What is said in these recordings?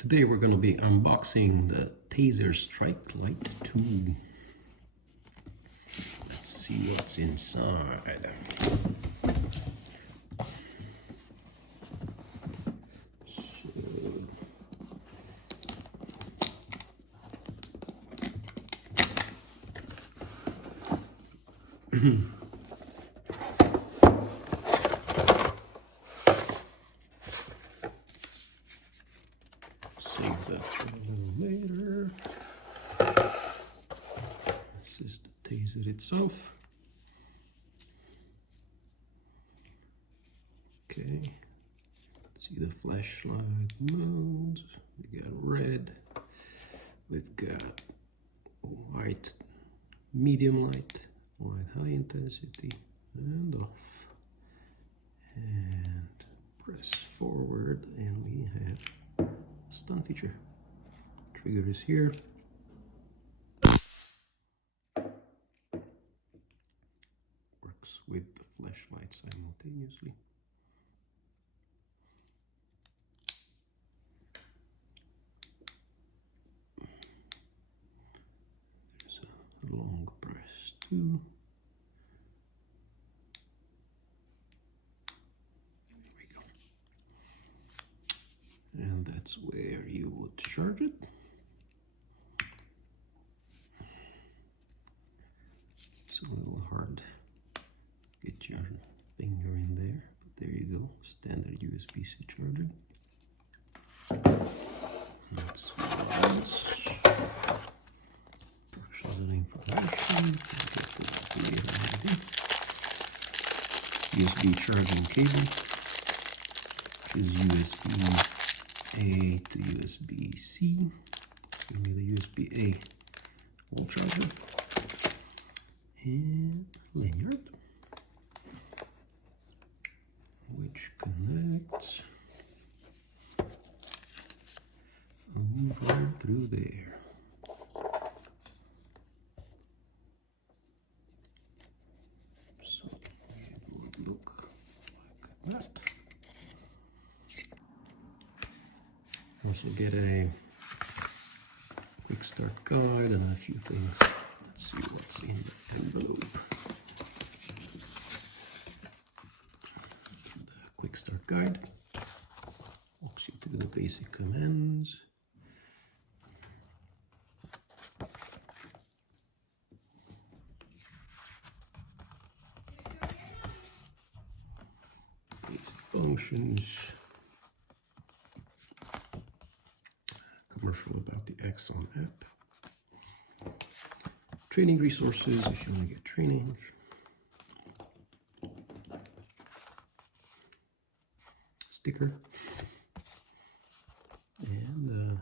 Today we're going to be unboxing the TASER Strikelight 2. Let's see what's inside. Save that for a little later. This is the TASER itself. Okay, see the flashlight modes. We got red, we've got white, medium light, white high intensity, and off. And press forward, and we have stun feature. Trigger is here. Works with the flashlight simultaneously. There's a long press too. There we go. And that's where you would charge it. It's a little hard to get your finger in there, but there you go. Standard USB-C charger. That's this. Purchase and information. USB charging cable, which is USB-A to USB-C. You need a USB-A wall charger. And lanyard, which connects over through there. So it would look like that. Also get a quick start guide and a few things. Let's see what's in the envelope. The quick start guide walks you through the basic commands. Basic functions. Commercial about the Axon app. Training resources if you want to get training. Sticker. And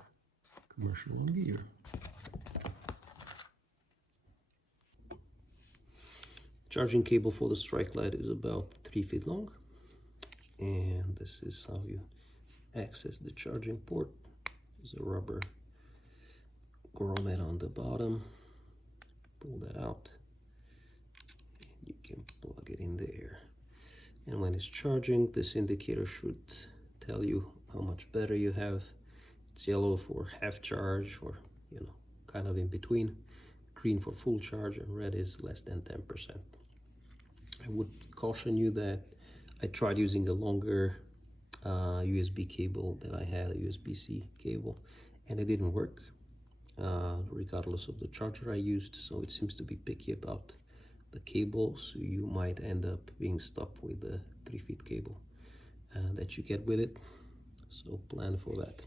commercial on gear. Charging cable for the Strikelight is about 3 feet long. And this is how you access the charging port. There's a rubber grommet on the bottom. Pull that out. You can plug it in there. And when it's charging, this indicator should tell you how much battery you have. It's yellow for half charge, or kind of in between. Green for full charge, and red is less than 10%. I would caution you that I tried using a longer USB cable that I had, a USB-C cable, and it didn't work. Regardless of the charger I used, so it seems to be picky about the cable, so you might end up being stuck with the 3 feet cable that you get with it, so plan for that.